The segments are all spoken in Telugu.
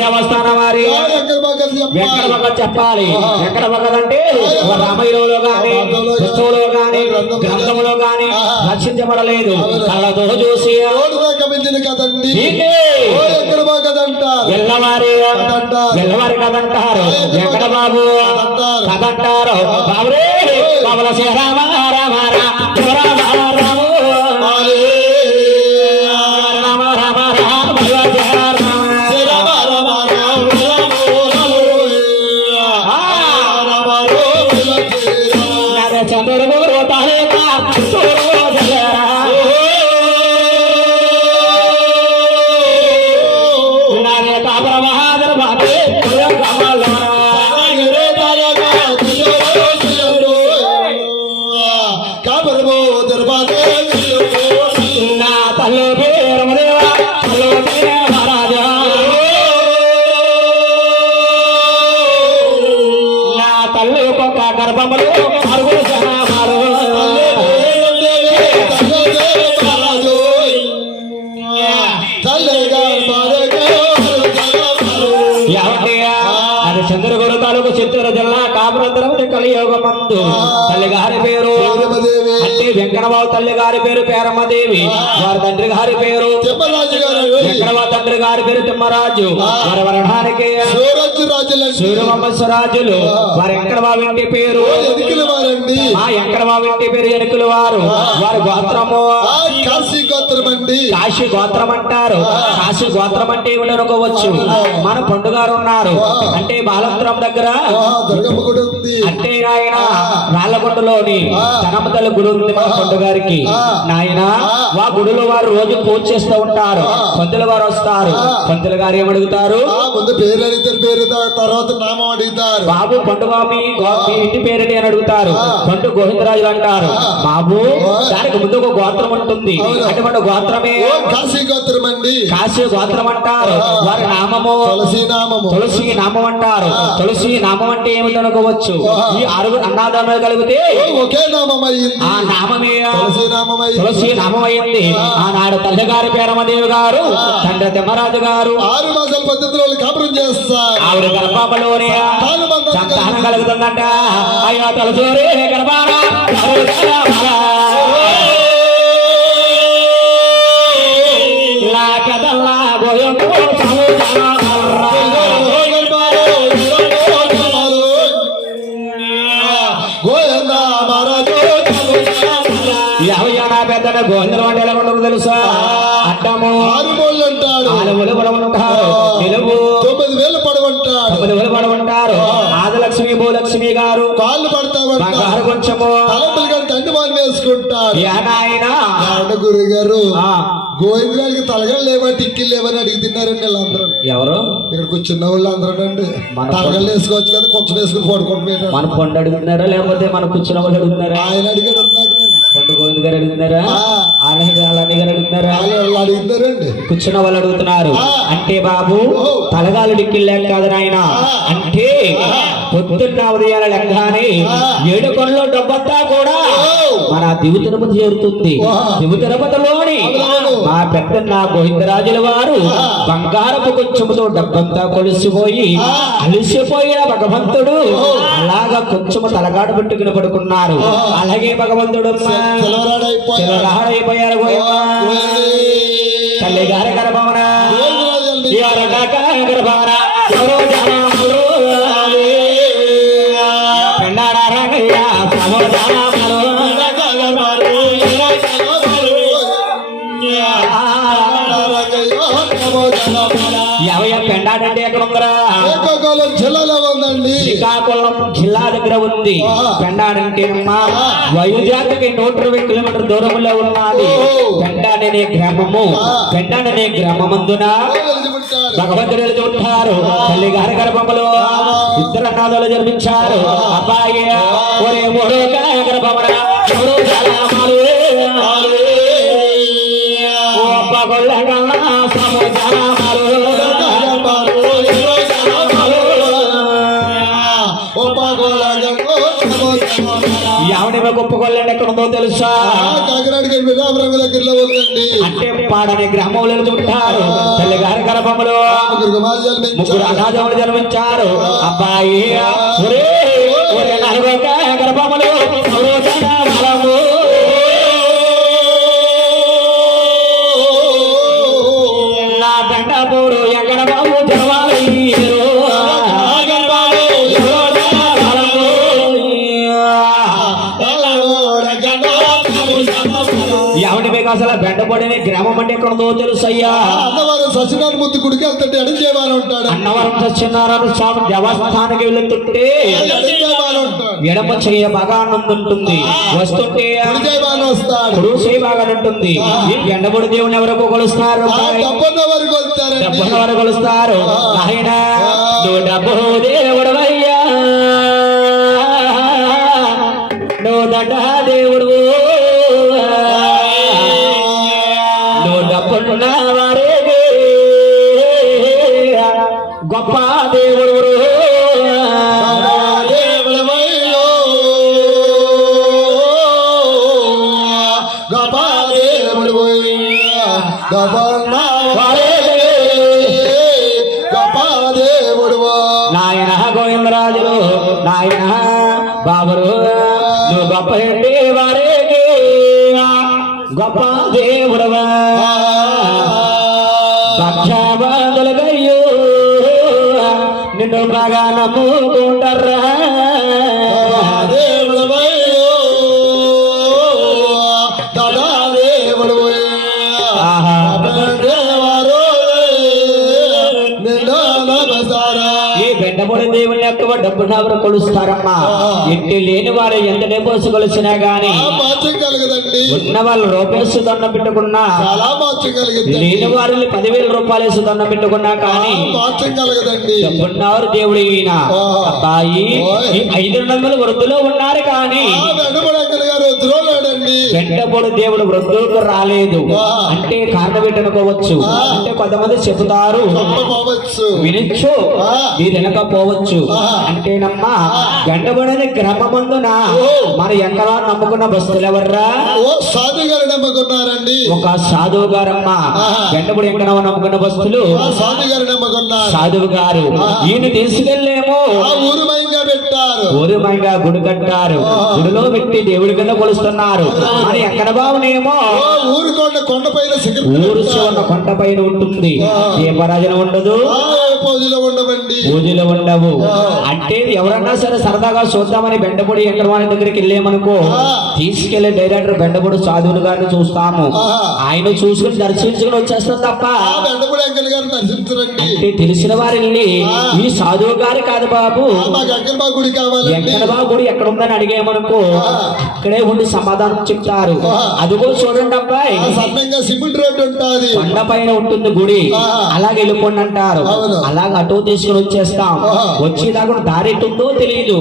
దేవస్థానం వారి ఎక్కడ ఒక చెప్పాలి ఎక్కడ ఒకదంటే రామయ్యలో గాని పుస్తకంలో గాని గ్రంథంలో గాని రక్షించబడలేదు కళ్ళతో చూసి కదండి వెళ్ళవారి కదంటారు ఎక్కడ బాబు కదంటారు బాబురే బాబుల శ్రీరామ రామ చంద్రగురు తాలూకు చిత్తూరు జిల్లా కాపురం కలియోగ మందు తల్లి గారి పేరు అంటే వెంకటబాబు తల్లి గారి పేరు పేరమ్మదేవి వారి తండ్రి గారి పేరు వెంకటబాబు తండ్రి గారి పేరు తిమ్మరాజు వారి వరణానికి సూర్యవంశరాజులు వారి వెంకటబాబు ఇంటి పేరు ఆ వెంకటబాబు ఇంటి పేరు ఎనుకుల వారు వారి గోత్రము కాశీ గోత్రం అండి కాశీ గోత్రం అంటారు కాశీ గోత్రం అంటే ఏమిటనుకోవచ్చు మన పండుగారు ఉన్నారు అంటే బాలపురం దగ్గర అంటే ఆయన రాళ్లగొండలోని కనమతల్లి గుడి ఉంది మన పండుగారికి నాయన వా గుడిలో వారు రోజు పూజ చేస్తూ ఉంటారు పంతులు వారు వస్తారు పంతులు గారు ఏమడుగుతారు ముందు పేరు అడుగుతారు పేరు తర్వాత నామం అడుగుతారు బాబు పండుగ మీ ఇంటి పేరుని అని అడుగుతారు పండు గోవిందరాజులు అంటారు బాబు దానికి ముందు ఒక గోత్రం ఉంటుంది అటువంటి గోత్రమే కాశీ గోత్రం అండి కాశీ గోత్రం అంటారు వారి నామము తులసి నామం అంటారు తులసి నామం అంటే ఏమిటి అనుకోవచ్చు ఈ ఆరుగురు అన్నాదాములు కలిగితే ఒకే నామం అయింది ఆ నామమే తులసి నామం అయింది ఆనాడు తల్లి గారి పేరమ్మదేవి గారు తండ్రి తిమ్మరాజు గారు 6 మాసాల పద్ధతిలో కాపురం చేస్తారు ఆవిడ గర్భంలోనే సంతానం కలుగుతుందంట అయ్యో తలచూరే గర్భారా కదల్లా గోయం పెద్ద గోందరం అంటే ఎలా ఉండదు తెలుసా అడ్డము 6 అంటాడు 4 పడమంటారు తెలుగు 9,000 పడమంటారు 9,000 పడమంటారు ఆదిలక్ష్మి భూలక్ష్మి గారు కాళ్ళు పడతామంటారు కొంచెము తండ్రి వాళ్ళు వేసుకుంటారు గురు గారు గోవిందరాజుకి తలగలు లేవా టిక్కిలు లేవని అడుగుతున్నారండి వీళ్ళందరూ ఎవరు ఇక్కడ కూర్చున్న వాళ్ళు అందరూ అండి తలగలు వేసుకోవచ్చు కదా కొంచెం వేసుకుని పడుకుంటున్నారు మన పండు అడుగుతున్నారా లేకపోతే మన కూర్చున్న వాళ్ళు అడుగుతున్నారా ఆయన అడిగారు పండు గోవింద్ గారు అడుగుతున్నారా అలాని గారు అడుగుతున్నారా అడుగుతున్నారండి కూర్చున్న వాళ్ళు అడుగుతున్నారు అంటే బాబు తలగాలు డిక్కిళ్ళాం కాదు నాయన అంటే పొద్దున్న ఉదయాల లెక్కని 7 కొనలో డబ్బంతా కూడా మన దివు తిరుపతి చేరుతుంది దివు తిరుపతిలోని మా పెద్దన్న గోవిందరాజుల వారు బంగారపు కొంచెముతో డబ్బంతా కొలిసిపోయి అలిసిపోయిన భగవంతుడు అలాగా కొంచెము తలగాడు పెట్టుకుని పడుకున్నారు అలాగే భగవంతుడు అయిపోయారు తల్లి గారి గర్భమన గర్భమన పెండాడంటే ఎక్కడ ఉందరా జిల్లాలో ఉందండి శ్రీకాకుళం జిల్లా దగ్గర ఉంది పెండాడంటే వైజాగ్కి 120 కిలోమీటర్ దూరంలో ఉన్నది పెండాడనే గ్రామము పెండాడనే గ్రామమందున భగవంతుడు వెళ్తుంటారు తల్లి గారి గర్భములో 2 అన్నాదాలు జన్మించారు అబ్బాయి ఒరే మూడో గర్భమున ఆవిడ పాడనేమో కుప్పకొల్లండి ఎక్కడ ఉందో తెలుసా కాకినాడకి విజాపురం దగ్గరలో ఉందండి. అంటే పాడనే గ్రామంలో చుట్టారు తల్లి గారి గర్భములో ముగ్గురు కుమారులు జన్మించారు. ముగ్గురు అనాథములు జన్మించారు. అబ్బాయి ఒరే ఒరే నలుగొక గర్భములు సరోజన బలము. నా దండపూడు ఎక్కడ బాబు జవాలయ్యరు. ఎవడి మీకు అసలు బెండపడిన గ్రామం అంటే ఎక్కడ ఉందో తెలుసయ్యా అన్నవరం సత్యనారాయణ ముందు గుడికి వెళ్తుంటే ఎడచేవారు ఉంటాడు. అన్నవరం సత్యనారాయణ స్వామి దేవస్థానానికి వెళ్తుంటే ఎడచేవారు ఉంటాడు. ఎడమ చెయ్య బాగా ఉంటుంది, వస్తుంటే ఎడచేవారు వస్తాడు. కుడు చేయి బాగా ఉంటుంది. ఈ ఎండబడి దేవుని ఎవరికి కొలుస్తారు? డబ్బున్న వరకు వస్తారండి. డబ్బున్న వారు కొలుస్తారు. ఆయన నువ్వు డబ్బు దేవుడు అయ్యా, నువ్వు దడ్డ దేవుడు, నువ్వు డబ్బున్న వారే గొప్ప దేవుడు. నాయన గోవిందరాజులు, నాయన బాబరు, నువ్వు గొప్ప ఏంటి వారే గొప్ప దేవుడవా. పక్షబంధులకయ్యో నిన్ను బాగా నమ్ముకుంటారా. బెండపూడి దేవుని ఎక్కువ డబ్బున్న వారు కొలుస్తారమ్మా. ఇంటి లేని వారు ఎంతనే పోసి కొలిసినా గాని ఉన్న వాళ్ళు రూపాయలు దండ పెట్టుకున్నా, లేని వారు 10,000 రూపాయలు వేసి దండ పెట్టుకున్నా కానీ డబ్బున్నవారు దేవుడు ఈయన. అబ్బాయి ఈ 500 వృద్ధులో ఉన్నారు కానీ బెండపూడి దేవుడు వృద్ధులకు రాలేదు. అంటే కారణం ఏంటనుకోవచ్చు. అంటే కొంతమంది చెబుతారు వినొచ్చు, మీరు వినకపోవచ్చు. అంటేనమ్మా గంటబడిన గ్రామమందున మన ఎక్కడ నమ్ముకున్న బస్తులు ఎవర్రా? సాధు గారు నమ్ముకున్నారండి. ఒక సాధువు గారమ్మా గంటబడి ఎక్కడ నమ్ముకున్న బస్తులు సాధు గారు నమ్ముకున్నారు. సాధువు గారు ఈయన తీసుకెళ్ళేమో ఊరుమయంగా పెట్టారు. ఊరుమయంగా గుడి కట్టారు. గుడిలో పెట్టి దేవుడి కింద కొలుస్తున్నారు. మరి ఎక్కడ బావునేమో కొండపైన ఊరు చివరన కొండపైన ఉంటుంది. దీపరాజన ఉండదు, పూజలో ఉండవండి, పూజలు ఉండవు. అంటే ఎవరన్నా సరే సరదాగా చూద్దామని బెండపూడి ఎంకరవాణి దగ్గరికి వెళ్ళామనుకో, తీసుకెళ్లే డైరెక్టర్ బెండపూడి సాధువులు గారిని చూస్తాము. ఆయన చూసుకుని దర్శించుకుని వచ్చేస్తాం తప్ప అంటే తెలిసిన వారిని ఈ సాధువు గారు కాదు బాబు, వెంకటబాబు గుడి ఎక్కడ ఉందని అడిగామనుకో అక్కడే ఉండి సమాధానం చెప్తారు. అదిగో చూడండి అబ్బాయి సిమెంట్ రోడ్డు ఉంటుంది, కొండ పైన ఉంటుంది గుడి, అలాగే వెళ్ళిపోండి అంటారు. అలాగ అటు తీసుకుని వచ్చేస్తాం. వచ్చేదాకా దారి ఎటుందో తెలియదు.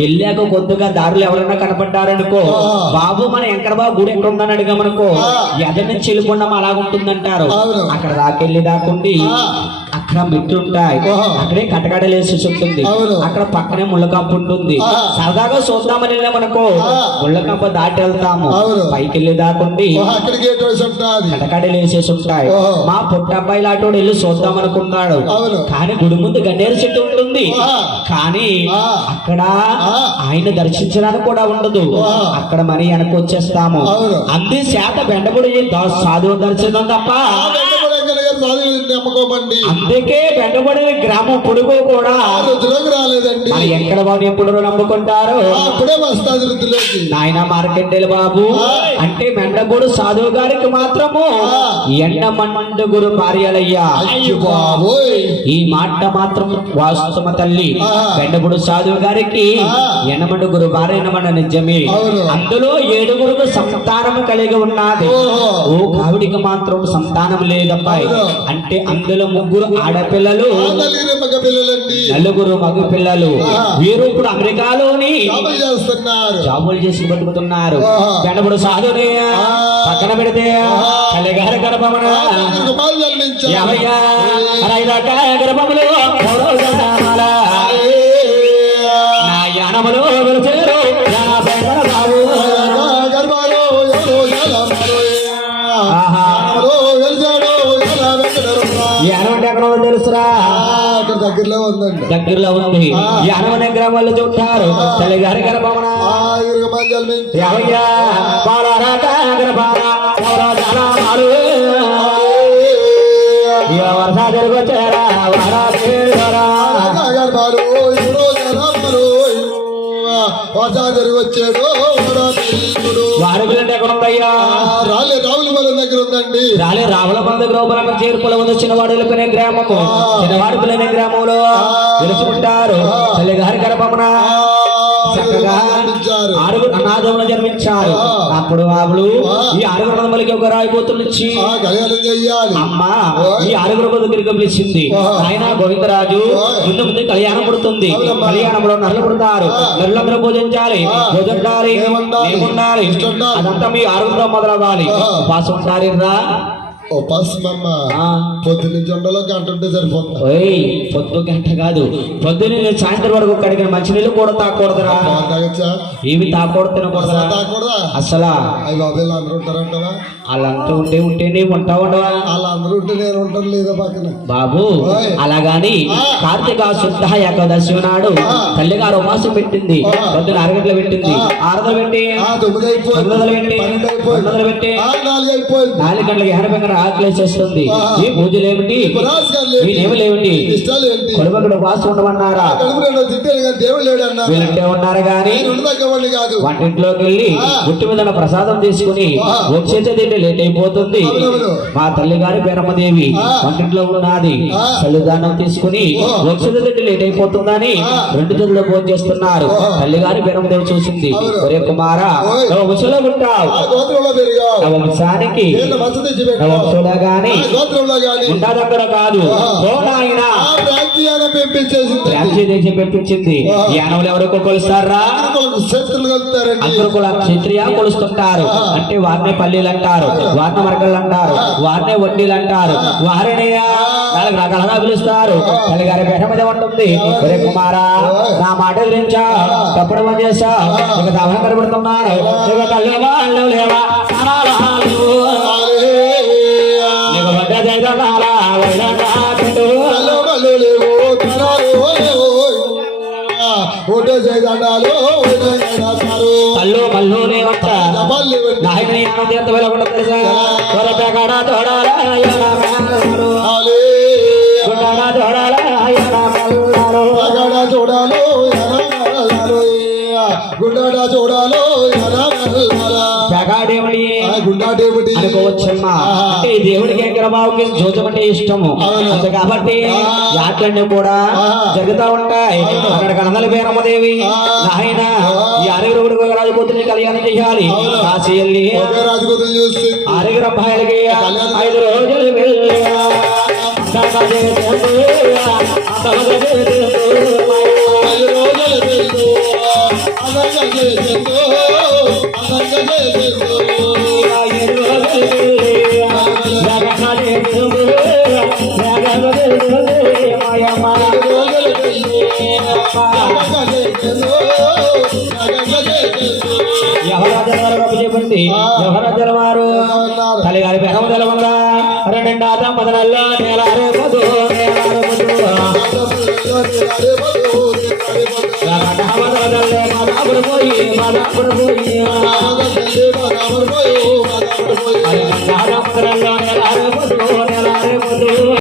వెళ్ళాక కొద్దిగా దారులు ఎవరైనా కనపడ్డారనుకో, బాబు మన వెంకటబాబు గుడి ఎక్కడ ఉందని అడిగామనుకో ఎద నుంచి వెళ్ళిపోండాం అలాగుంటుందంటారు. అక్కడ దాకెళ్ళి దాకుండి అక్కడ మెట్లుంటాయి, అక్కడే కటకడలేసి ఉంటుంది. అక్కడ పక్కనే ముళ్ళకంప ఉంటుంది. సరదాగా చూద్దామని వెళ్ళామనుకో ముళ్ళకంప దాటి వెళ్తాము. పైకి వెళ్ళి దాకుండి కటకడలేసేసి ఉంటాయి. మా పుట్టబ్బాయి లాంటి వెళ్ళి చూద్దాం అనుకున్నాడు. కానీ గుడి ముందు గన్నేరు చెట్టు ఉంటుంది, కానీ అక్కడ ఆయన దర్శించడానికి కూడా ఉండదు. అక్కడ మరి వెనక్కి వచ్చేస్తాము. అంది శాత బెండపూడి సాధువు దర్శనం తప్ప. అందుకే బెండపూడి గ్రామం పొడుగు కూడా రాలేదండి. ఎక్కడ బాబు ఎప్పుడు నమ్ముకుంటారు? అప్పుడే వస్తాది వృద్ధులకి. నాయన మార్కెండేలు బాబు అంటే బెండపూడి సాధువు గారికి మాత్రము ఎండమండుగురు భార్యలయ్యా. ఈ మాట మాత్రం వాస్తవ తల్లి. బెండపూడి సాధువు గారికి ఎండమండుగురు భార్య మన నిజమే. అందులో 7 సంతానము కలిగి ఉన్నది. ఓ కావిడికి మాత్రం సంతానం లేదబ్బాయి. అంటే అందులో 3 ఆడపిల్లలు, 4 మగ పిల్లలు. వీరు ఇప్పుడు అమెరికాలోని జాబులు చేసి బతుకుతున్నారు. బెండపూడి సాధువుని పక్కన పెడితే తల్లిగారి గర్భమున గర్భములు నా యానములు బాబు అక్కడ దగ్గరలో ఉందండి. దగ్గరలో ఉంది. యానవనే గ్రామాల్లో చుట్టారు తల్లి గారి గర్భమున ఇరుగు మంజలు మించి యావయ్యా పాలరాక గర్భాన ఎవరో జనాలు వర్ష తిరిగొచ్చారా వారా తీరురా గర్భాలు ఇప్పుడు జనములు వర్షా తిరిగి వచ్చాడు వారి పిల్లలు ఎక్కడ ఉందయ్యా రాలే రావుల పొలం దగ్గర ఉందండి. రాలే రావుల పొలం దగ్గర ఉపరంగం చేరుకుల ఉంది చిన్నవాడులకునే గ్రామము చిన్నవాడుకునే గ్రామంలో తెలుసుకుంటారు తల్లి గారి గర్భమున చక్కగా ఆరుగురు అనాథములు జన్మించారు. అప్పుడు ఆవులు ఈ ఆరుగురు మందికి ఒక రాయిపోతులు ఇచ్చి అమ్మ ఈ ఆరుగురు దగ్గరికి పిలిచింది. ఆయన గోవిందరాజు ముందు ముందు కళ్యాణం పుడుతుంది. కళ్యాణంలో నర్లు పుడతారు. నర్లందరూ పూజించాలి, పూజించాలి, ఏముండాలి అదంతా మీ ఆరుగురు మొదలవ్వాలి. ఉపాసం ఉంటారిరా ఓ పసుమమ్మ పొద్దు నుంచి ఉండలో గంట ఉంటే సరిపోతుంది. ఓయ్ పొద్దు గంట కాదు, పొద్దున్న సాయంత్రం వరకు కడిగిన మంచినీళ్ళు కూడా తాకూడదురా. ఏమి తాకూడదు తినకూడదురా తాకూడదా అసలా. అవి బాబాయ్ అందరూ ఉంటారంటవా? వాళ్ళంతా ఉంటేనే ఉంటావు ఉండవా? వాళ్ళందరూ ఉంటే నేను ఉంటాను లేదా పక్కన బాబు. అలాగాని కార్తీక శుద్ధ ఏకాదశి నాడు తల్లి గారు ఉపాసం పెట్టింది. పొద్దున 6 గంటలు పెట్టింది, 6 పెట్టి 9 అయిపోయింది, 9 పెట్టి 9 పెట్టి 4 అయిపోయింది, 4 గంటలకు 80 ఆకలేసేస్తుంది. ఈ పూజలు ఏమిటి, ఈ దేవులు ఏమిటి, ఇష్టాలు ఏంటి? కొడుకుడు ఉపాసం ఉండమన్నారా? దేవుడు లేడు అన్నా వీళ్ళంటే ఉన్నారు గాని కాదు. వంటింట్లోకి వెళ్ళి గుట్టి మీద ఉన్న ప్రసాదం తీసుకుని వచ్చేది లేట్ అయిపోతుంది. మా తల్లి గారి పేరమ్మదేవి వంటింట్లో ఉన్నది. చల్లిదానం తీసుకుని వచ్చేది లేట్ అయిపోతుందని 2 జల్లులో భోజనం చేస్తున్నారు. తల్లి గారి పేరమ్మదేవి చూసింది. ఒరే కుమారా నువ్వు ముసలో ఉంటావు, వంశానికి వంశంలో గాని ఉండదు అక్కడ కాదు. పెంపించింది. యానవులు ఎవరికి కొలుస్తారా? అందరూ కూడా క్షత్రియ కొలుస్తుంటారు. అంటే వారినే పల్లీలు అంటారు, వారిని మరకలు అంటారు, వారినే వడ్డీలు అంటారు, వారిని 4 రకాలుగా పిలుస్తారు. తల్లి గారి పేట మీద ఉంటుంది. ఒరే కుమారా నా మాట గురించా తప్పుడు పని చేసా ఇక దవన కనబడుతున్నారు. ఇక తల్లి వాళ్ళు లేవా కళ్ళు మల్లునే గుండా చూడాలో అనుకోవచ్చమ్మా. అంటే ఈ దేవుడికి ఎక్కడబాబుకి జోతం అంటే ఇష్టము కాబట్టి యాత్రన్నీ కూడా జరుగుతూ ఉంటాయి. అక్కడ కన్నల పేరమ్మదేవి నాయన ఈ 6 రాజుపోతుని కళ్యాణం చేయాలి. కాశీ వెళ్ళి 6 అబ్బాయిలకి 5 రోజులు వెళ్ళి చెప్పండి ఎవరు వారు తల్లి గారి బెహం తెలవంగా 2 పదనల్లో నేలారేపోదు మాదాపుడు పోయి